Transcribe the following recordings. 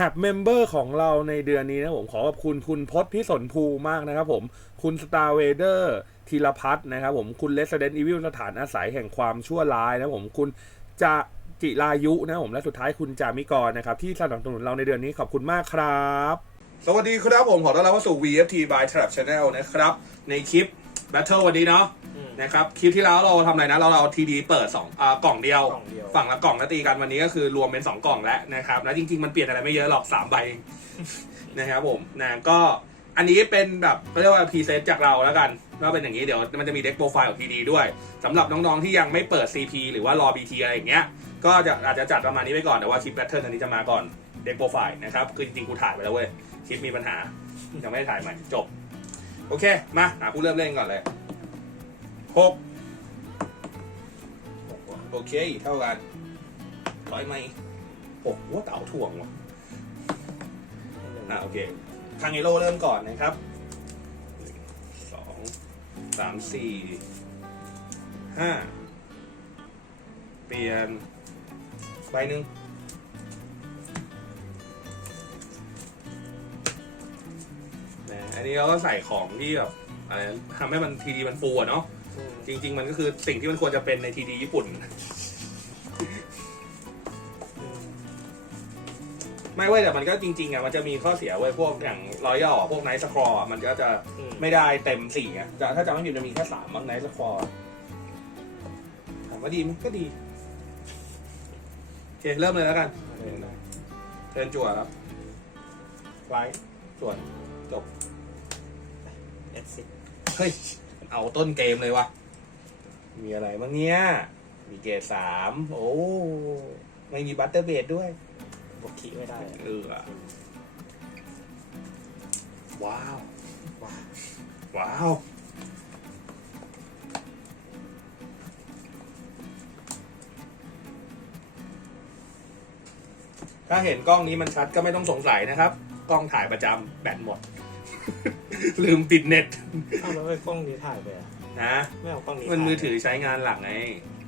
ท็บเมมเบอร์ของเราในเดือนนี้นะผมขอขอบคุณคุณพศพิสนภูมากนะครับผมคุณสตาร์เวเดอร์ธีรพัฒน์นะครับผมคุณเลสเดนอีวิลสถานอาศัยแห่งความชั่วร้ายนะครับผมคุณจะจิรายุนะครับผมและสุดท้ายคุณจามิกรนะครับที่สนับสนุนเราในเดือนนี้ขอบคุณมากครับ สวัสดีครับผมขอต้อนรับเข้าสู่ VFT by Trap Channel นะครับ ในคลิป Battle วันนี้เนาะ นะครับคลิปที่แล้วเราทำอะไรนะ เราเราทีดีเปิด2อ่ากล่องเดียว กล่องเดียว ฝั่งละกล่องแล้วตีกันวันนี้ก็คือรวมเป็น2กล่องแล้วนะครับ แล้วจริงๆมันเปลี่ยนอะไรไม่เยอะหรอก3ใบ นะครับผมนะก็อันนี้เป็นแบบเขาเรียกว่าพรีเซตจากเราแล้วกันว่าเป็นอย่างนี้เดี๋ยวมันจะมีเด็กโปรไฟล์ของทีดีด้วยสำหรับน้องๆที่ยังไม่เปิด CP หรือว่ารอ BT อะไรอย่างเงี้ยก็จะอาจจะจัดประมาณนี้ไปก่อนแต่ว่าคลิปแบทเทิลอันนี้จะมาก่อนเด็กโปรไฟล์นะครับคือจริงๆกูถ่ายไปแล้วเว้ยคลิปมีปัญหายังไม่ได้ถ่ายใหม่จบ โอเคมาหาผู้เริ่มเล่นก่อนเลย หกโอเค เท่ากันร้อยไหมหกว่าเต่าถ่วงว่ะอ่าโอเคคางเอโร่เริ่มก่อนนะครับหนึ่งสองสามสี่ห้าเปลี่ยนใบหนึ่งนะอันนี้เราก็ใส่ของที่แบบอะไรทำให้มันทีดีมันฟูอะเนาะอืม จริง ๆ มันก็คือสิ่งที่มันควรจะเป็นในทีดีญี่ปุ่น ไม่เว้ยแต่มันก็จริง ๆอะมันจะมีข้อเสียเว้ยพวกอย่างรอยัลพวกไนท์สครอมันก็จะอืม ไม่ได้เต็มสี่อะจะถ้าจะไม่ผิดมันมีแค่สามบ้างไนท์สครอถามว่าดีมั้ยก็ดีโอเคเริ่มเลยแล้วกันเล่นได้เชิญจั่วครับไลท์ส่วนจบเอสซิเฮ้ย เอาต้นเกมเลยวะ มีอะไรบ้างเนี้ยมีเกรดสาม โอ้ ไม่มีบัตเตอร์เบดด้วยบวกขีไม่ได้อะเออว้าวว้าว ว้าว ถ้าเห็นกล้องนี้มันชัดก็ไม่ต้องสงสัยนะครับ กล้องถ่ายประจำแบตหมด ลืมติดเน็ตเอ้าแล้วไอ้กล้องนี้ถ่ายไปอะ นะไม่เอากล้องนี้มันมือถ่ายถือใช้งานหลักไง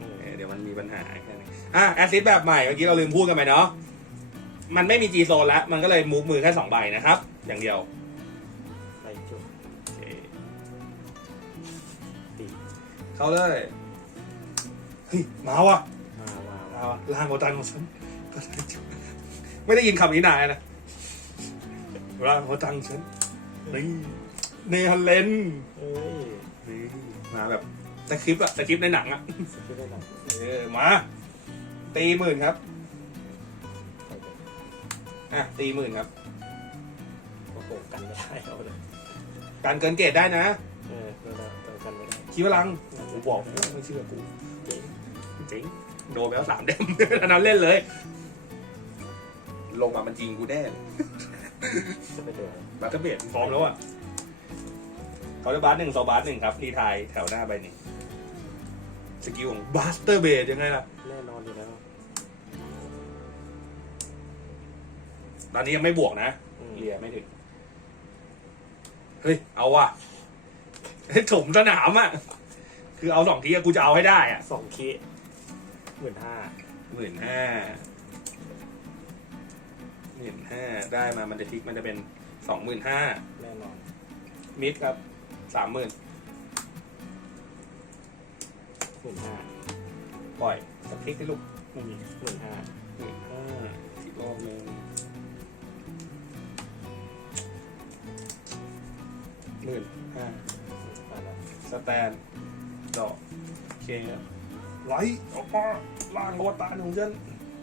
อืมเออเดี๋ยวมันมีปัญหาแค่นี้อะแอซิดแบบใหม่เมื่อกี้เราลืมพูดกันไปเนาะมันไม่มี G โซนแล้ว มันก็เลยมูฟมือแค่สองใบนะครับ อย่างเดียวไปจุดโอเคตีเข้าเลยเฮ้ยมาว่ะมามามามาว่ะลางโอตังของฉันไม่ได้ยินคำนี้นานแล้วนะลางโอตังฉันนี่เนฮันเลนเอ้ยนี่ มาแบบสคริปต์อะสคริปต์ในหนังอะสกิลได้หนักเออมาตีหมื่นครับไปเลยอะตีหมื่นครับ โอ้โหกันไม่ได้เอาเลยการเกินเกรดได้นะเออเวลาเจอกันไม่ได้คิดว่าลังกูบอกแล้วไม่เชื่อกูเจ๋งจริงโดนไปแล้วสามเดมอันนั้นเล่นเลย ลงมามันจริงกูแน่จะไปเดือดบัตเตอร์เบดพร้อมแล้วอะ เขาจะบาสหนึ่งโซบาสหนึ่งครับรีไทายแถวหน้าใบหนึ่งสกิลของบัสเตอร์เบดยังไงล่ะ แน่นอนอยู่แล้วตอนนี้ยังไม่บวกนะอืมเรียไม่ถึง เฮ้ย เอาว่ะเฮ้ยถมสนามอะ คือเอาสองทีอะกูจะเอาให้ได้อะสองคีหมื่นห้าหมื่นห้าหมื่นห้าได้มามันจะทิกมันจะเป็นสองหมื่นห้าแน่นอนมิดครับ สามหมื่นหมื่นห้าปล่อยสักคลิกที่ลูกไม่มีหมื่นห้าหมื่นห้าอีกรอบหนึงหมื่นห้าสแตนดอกเครับไหลออกมาล่างอวตารของฉัน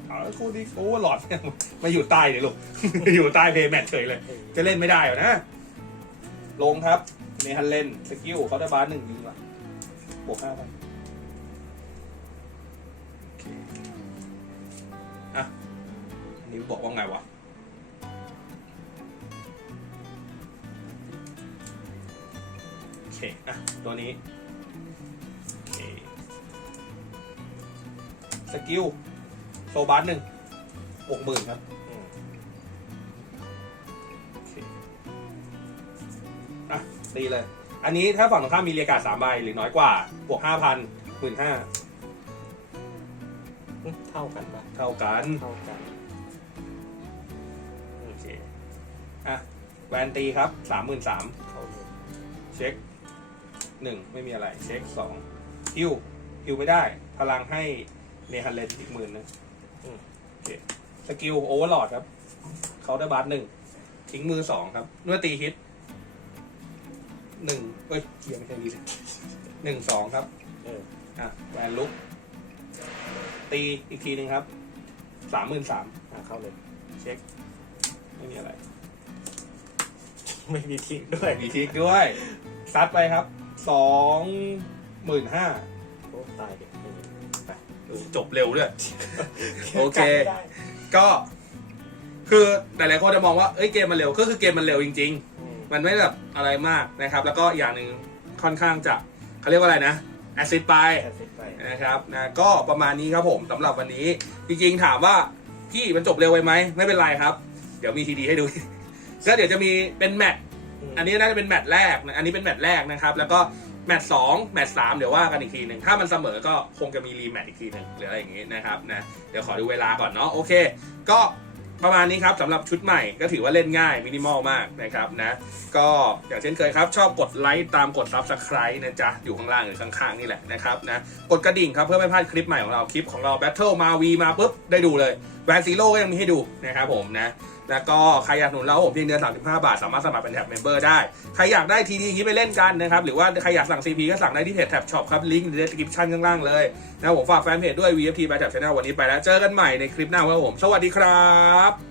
เอาแล้วกูดีโอ้หลอดมาอยู่ใต้เลยลูก อยู่ใต้เพย์แมทเฉยเลย จะเล่นไม่ได้หรอนะ ลงครับ เนฮันเลนสกิลเขาได้บาสหนึ่งยิงว่ะบวกห้าไปอะนนี้บอกว่าไงวะโอเคอะตัวนี้โอเคสกิลโซบาสหนึ่งบวกหมื่นครับ ตีเลย อันนี้ถ้าฝั่งตรงข้ามมีเรียกการ์ดสามใบหรือน้อยกว่า บวกห้าพันหมื่นห้าอืมเท่ากันปะเท่ากันเท่ากันอือะแวนตีครับสามหมื่นสามเข้าเลยเช็คหนึ่งไม่มีอะไร เช็คสองฮิวฮิวไม่ได้ พลังให้เนฮันเลนอีกหมื่นนึงโอเคสกิลโอเวอร์ลอดครับเขาได้บาร์หนึ่งทิ้งมือสองครับเมื่อตีฮิต หนึ่งเอ้ยเขียนไม่ใช่ดีเลยหนึ่งสองครับ เอออะแวนลุก ตีอีกทีหนึ่งครับสามหมื่นสามอะเข้าเลย เช็ค ไม่มีอะไรไม่มีทิ้งด้วยมีทิกด้วยซัดไปครับสองหมื่นห้าโอ้ตายเด็กอย่างนี้ไปจบเร็วด้วย โอเค จำไม่ได้ ก็ คือหลายๆคนจะมองว่าเอ้ยเกมมันเร็วก็คือเกมมันเร็วจริงอืมๆ มันไม่แบบอะไรมากนะครับ แล้วก็อย่างหนึ่งค่อนข้างจะเขาเรียกว่าอะไรนะแอซิดไปแค่เสร็จไปนะครับนะก็ประมาณนี้ครับผมสำหรับวันนี้ จริงๆถามว่าพี่มันจบเร็วไปไหมไม่เป็นไรครับ เดี๋ยวมีทีดีให้ดูก็เดี๋ยวจะมีเป็นแมตช์มอันนี้น่าจะเป็นแมตช์แรกนะอันนี้เป็นแมตช์แรกนะครับ แล้วก็แมตช์สองแมตช์สามเดี๋ยวว่ากันอีกทีหนึ่งถ้ามันเสมอก็คงจะมีรีแมตช์อีกทีหนึ่งหรืออะไรอย่างงี้นะครับนะเดี๋ยวขอดูเวลาก่อนเนาะโอเค ก็ ประมาณนี้ครับสำหรับชุดใหม่ก็ถือว่าเล่นง่ายมินิมอลมากนะครับนะก็อย่างเช่นเคยครับ ชอบกดไลค์ตามกดซับสไคร b ์นะจ๊ะ อยู่ข้างล่างหรือข้างๆนี่แหละนะครับนะกดกระดิ่งครับเพื่อไม่พลาดคลิปใหม่ของเราคลิปของเรา Battle มาวีมาปุ๊บได้ดูเลย แวนซีโร่ก็ยังมีให้ดูนะครับผมนะ แล้วก็ใครอยากหนุนเราผมเพียงเดือน35 บาท สามารถสมัครเป็นแท็บเมมเบอร์ได้ ใครอยากได้ทีดีที่ไปเล่นกันนะครับ หรือว่าใครอยากสั่ง CP ก็สั่งได้ที่เพจแท็บช็อปครับ ลิงก์ใน description ข้างล่างเลยนะผมฝากแฟนเพจด้วย VFT ไปแท็บชาแนลวันนี้ไปแล้ว เจอกันใหม่ในคลิปหน้าครับผม สวัสดีครับ